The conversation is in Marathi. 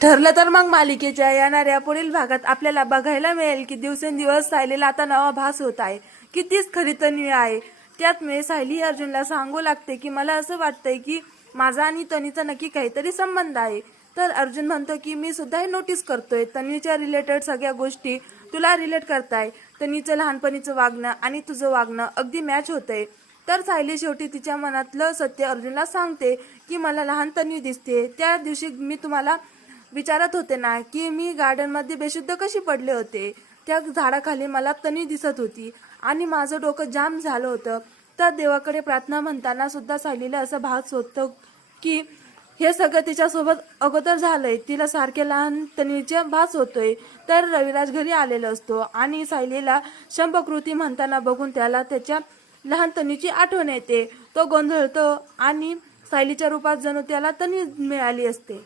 ठरलं तर मग मालिकेच्या येणाऱ्या पुढील भागात आपल्याला बघायला मिळेल की दिवसेंदिवस सायलीला आता नवा भास होत आहे की तीच खरी तन्वी आहे। त्यात मी सायली अर्जुनला सांगू लागते की मला असं वाटतंय की माझा आणि तन्वीचा नक्की काहीतरी संबंध आहे। तर अर्जुन म्हणतो की मी सुद्धा हे नोटीस करतोय, तन्वीच्या रिलेटेड सगळ्या गोष्टी तुला रिलेट करताय, तन्वीचं लहानपणीचं वागणं आणि तुझं वागणं अगदी मॅच होतंय। तर सायली शेवटी तिच्या मनातलं सत्य अर्जुनला सांगते की मला लहान तन्वी दिसते। त्या दिवशी मी तुम्हाला विचारत होते ना की मी गार्डन मध्ये बेशुद्ध कशी पडले होते, त्या झाडाखाली मला तन्वी दिसत होती आणि माझं डोकं जाम झालं होतं। तर देवाकडे प्रार्थना म्हणताना सुद्धा सायलीला असं भास होतं की हे सगळं तिच्यासोबत अगोदर झालंय, तिला सारखे लहान तन्वीचा भास होतोय। तर रविराज घरी आलेला असतो आणि सायलीला शंभकृती म्हणताना बघून त्याला त्याच्या लहान तन्वीची आठवण येते। तो गोंधळतो आणि सायलीच्या रूपात जणू त्याला तन्वी मिळाली असते।